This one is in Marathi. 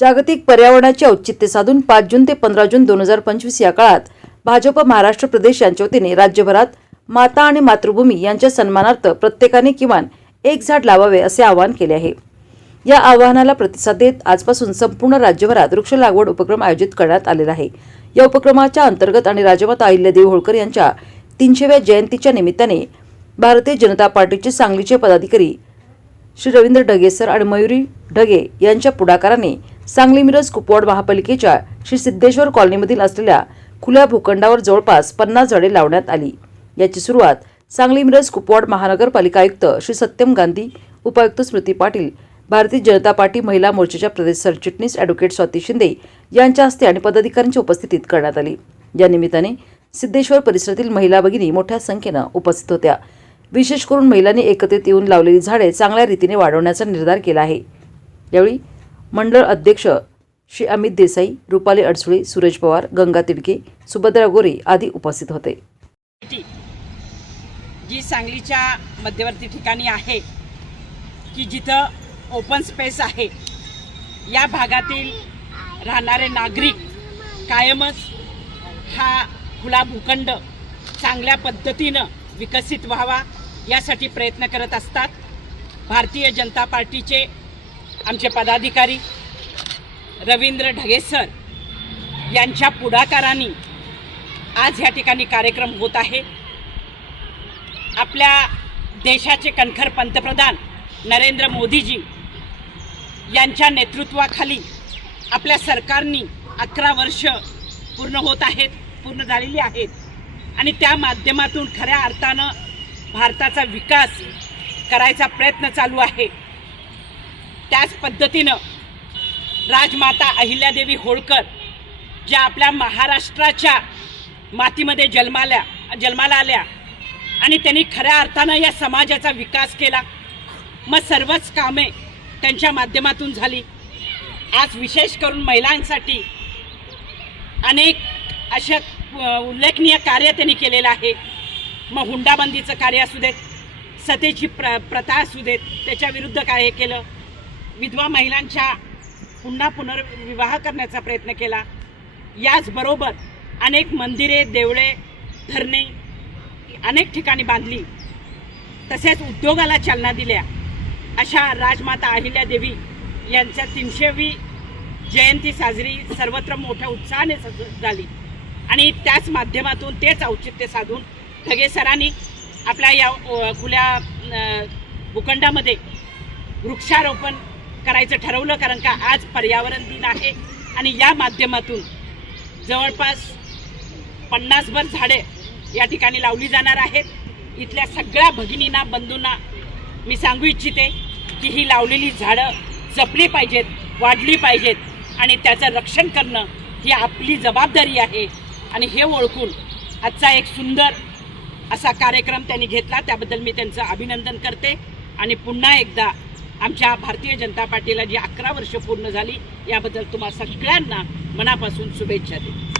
जागतिक पर्यावरणाचे औचित्य साधून पाच जून ते पंधरा जून दोन हजार पंचवीस या काळात भाजप महाराष्ट्र प्रदेश यांच्या वतीने राज्यभरात माता आणि मातृभूमी यांच्या सन्मानार्थ प्रत्येकाने किमान एक झाड लावावे असे आवाहन केले आहे या आवाहनाला प्रतिसाद देत आजपासून संपूर्ण राज्यभरात वृक्ष लागवड उपक्रम आयोजित करण्यात आलेला आहे या उपक्रमाच्या अंतर्गत आणि राजमाता देव होळकर यांच्या तीनशेव्या जयंतीच्या निमित्ताने भारतीय जनता पार्टीचे सांगलीचे पदाधिकारी श्री रवींद्र ढगेसर सर आणि मयुरी ढगे यांच्या पुढाकाराने सांगली मिरज कुपवाड महापालिकेच्या श्री सिद्धेश्वर कॉलनीमधील असलेल्या खुल्या भूखंडावर जवळपास पन्नास झाडे लावण्यात आली याची सुरुवात सांगली मिरज कुपवाड महानगरपालिका आयुक्त श्री सत्यम गांधी उपायुक्त स्मृती पाटील भारतीय जनता पार्टी महिला मोर्चाच्या प्रदेश सरचिटणीस ॲडव्होकेट स्वाती शिंदे यांच्या हस्ते आणि पदाधिकाऱ्यांच्या उपस्थितीत करण्यात आली या निमित्ताने सिद्धेश्वर परिसरातील महिला भगिनी मोठ्या संख्येनं उपस्थित होत्या विशेष करून महिलांनी एकत्रित येऊन लावलेली झाडे चांगल्या रीतीने वाढवण्याचा निर्धार केला आहे यावेळी मंडळ अध्यक्ष श्री अमित देसाई रुपाली अडसुळे सूरज पवार गंगा तिडके सुभद्रा गोरे आदी उपस्थित होते जी सांगलीच्या मध्यवर्ती ठिकाणी आहे की जिथं ओपन स्पेस आहे या भागातील राहणारे नागरिक कायमच हा खुला भूखंड चांगल्या पद्धतीनं विकसित व्हावा यासाठी प्रयत्न करत असतात भारतीय जनता पार्टीचे आमचे पदाधिकारी रवींद्र ढगेसर यांच्या पुढाकाराने आज ह्या ठिकाणी कार्यक्रम होत आहे आपल्या देशाचे कणखर पंतप्रधान नरेंद्र मोदीजी यांच्या नेतृत्वाखाली आपल्या सरकारनी अकरा वर्ष पूर्ण होत आहेत पूर्ण झालेली आहेत आणि त्या माध्यमातून खऱ्या अर्थानं भारताचा विकास करायचा प्रयत्न चालू आहे त्याच पद्धतीनं राजमाता अहिल्यादेवी होळकर ज्या आपल्या महाराष्ट्राच्या मातीमध्ये जन्माल्या जन्माला आल्या आणि त्यांनी खऱ्या अर्थानं या समाजाचा विकास केला मग सर्वच कामे त्यांच्या माध्यमातून झाली आज विशेष करून महिलांसाठी अनेक अशा उल्लेखनीय कार्य त्यांनी केलेलं आहे मग हुंडाबंदीचं कार्य असू देत सतेची प्र प्रथा असू देत त्याच्याविरुद्ध कार्य केलं विधवा महिलांच्या पुन्हा पुनर्विवाह करण्याचा प्रयत्न केला याचबरोबर अनेक मंदिरे देवळे धरणे अनेक ठिकाणी बांधली तसेच उद्योगाला चालना दिल्या अशा राजमाता अहिल्या देवी यांच्या तीनशेवी जयंती साजरी सर्वत्र मोठ्या उत्साहाने झाली आणि त्याच माध्यमातून तेच औचित्य साधून ठगे सरांनी आपल्या या खुल्या भूखंडामध्ये वृक्षारोपण करायचं ठरवलं कारण का आज पर्यावरण दिन आहे आणि या माध्यमातून जवळपास पन्नासभर झाडे या ठिकाणी लावली जाणार आहेत इथल्या सगळ्या भगिनींना बंधूंना मी सांगू इच्छिते की ही लावलेली झाडं जपली पाहिजेत वाढली पाहिजेत आणि त्याचं रक्षण करणं ही आपली जबाबदारी आहे आणि हे ओळखून आजचा एक सुंदर असा कार्यक्रम त्यांनी घेतला त्याबद्दल मी त्यांचं अभिनंदन करते आणि पुन्हा एकदा आमच्या भारतीय जनता पार्टीला जी अकरा वर्ष पूर्ण झाली याबद्दल तुम्हाला सगळ्यांना मनापासून शुभेच्छा देते